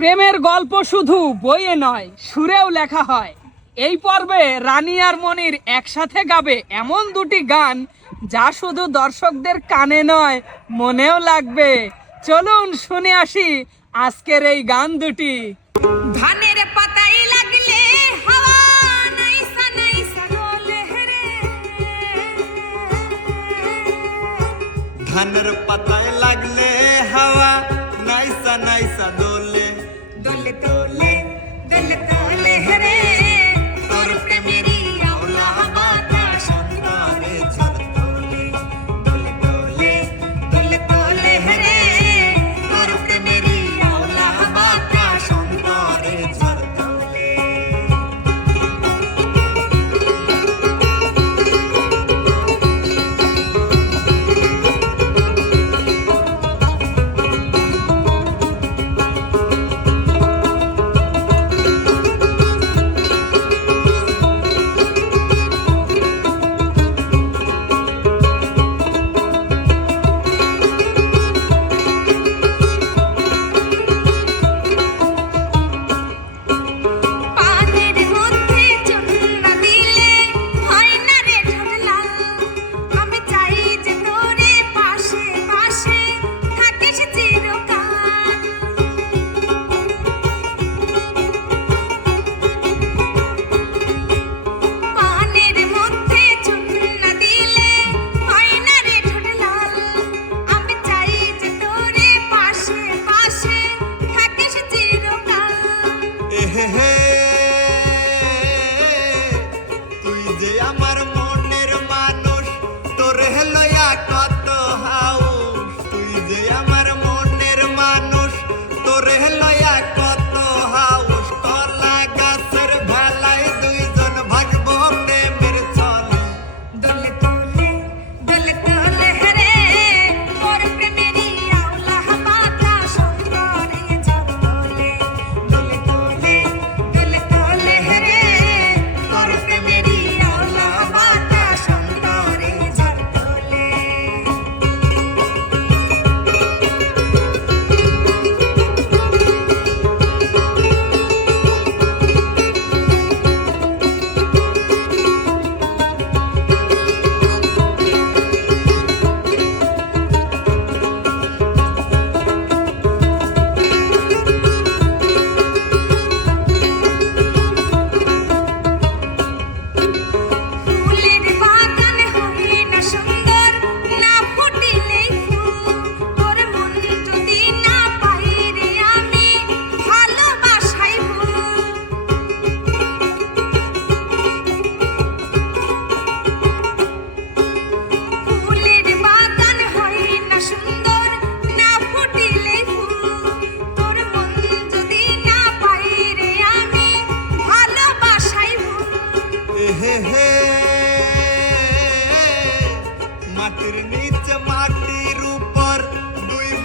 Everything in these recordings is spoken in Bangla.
প্রেমের গল্প শুধু বইয়ে নয়, সুরেও লেখা হয়। এই পর্বে রানী আর মনির একসাথে গাবে এমন দুটি গান যা শুধু দর্শকদের কানে নয়, মনেও লাগবে। চলুন শুনে আসি আজকের এই গান দুটি। ধানে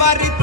Марит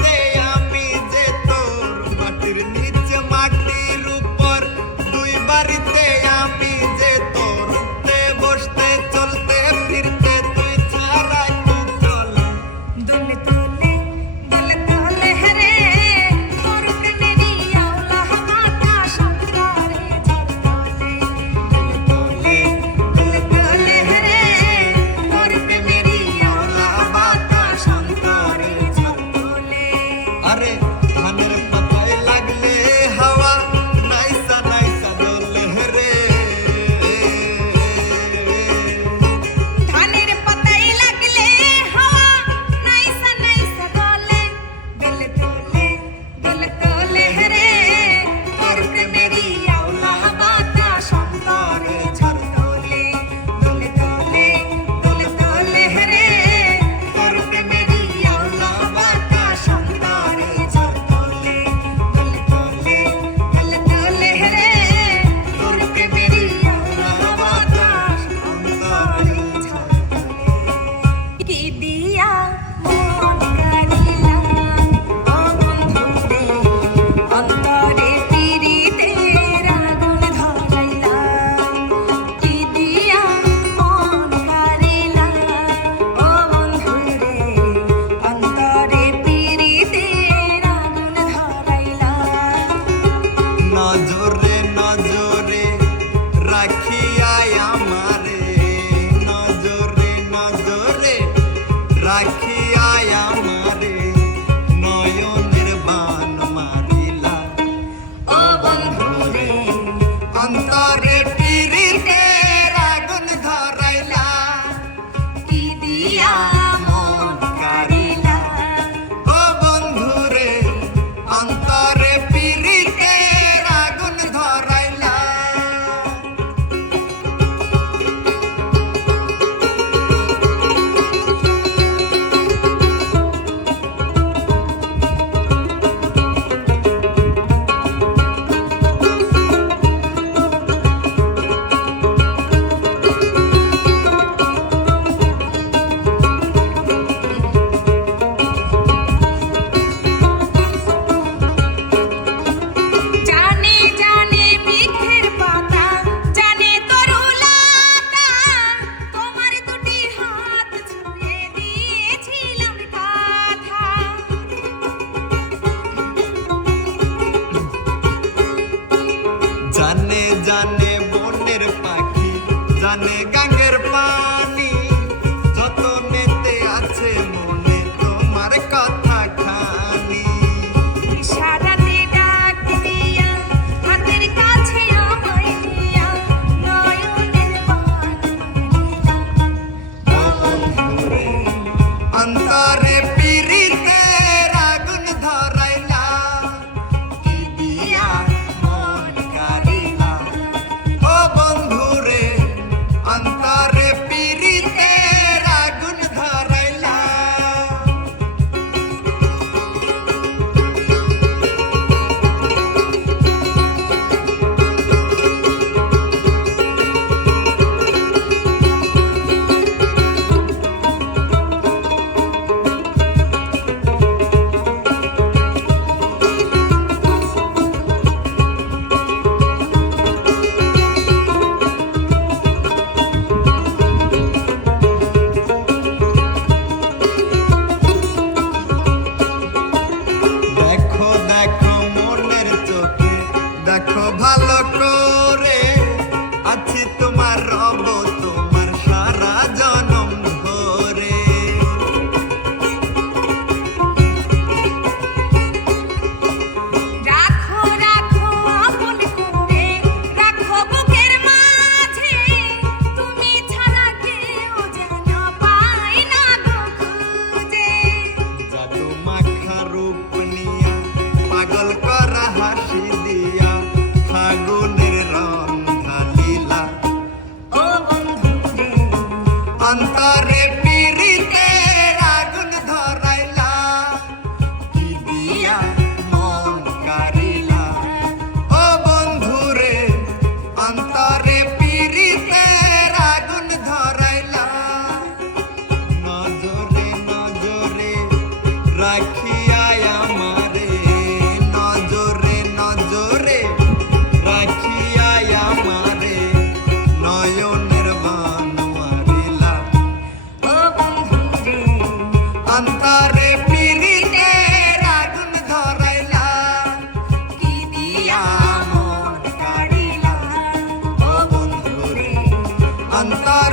জানে জানে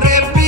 arrepiento.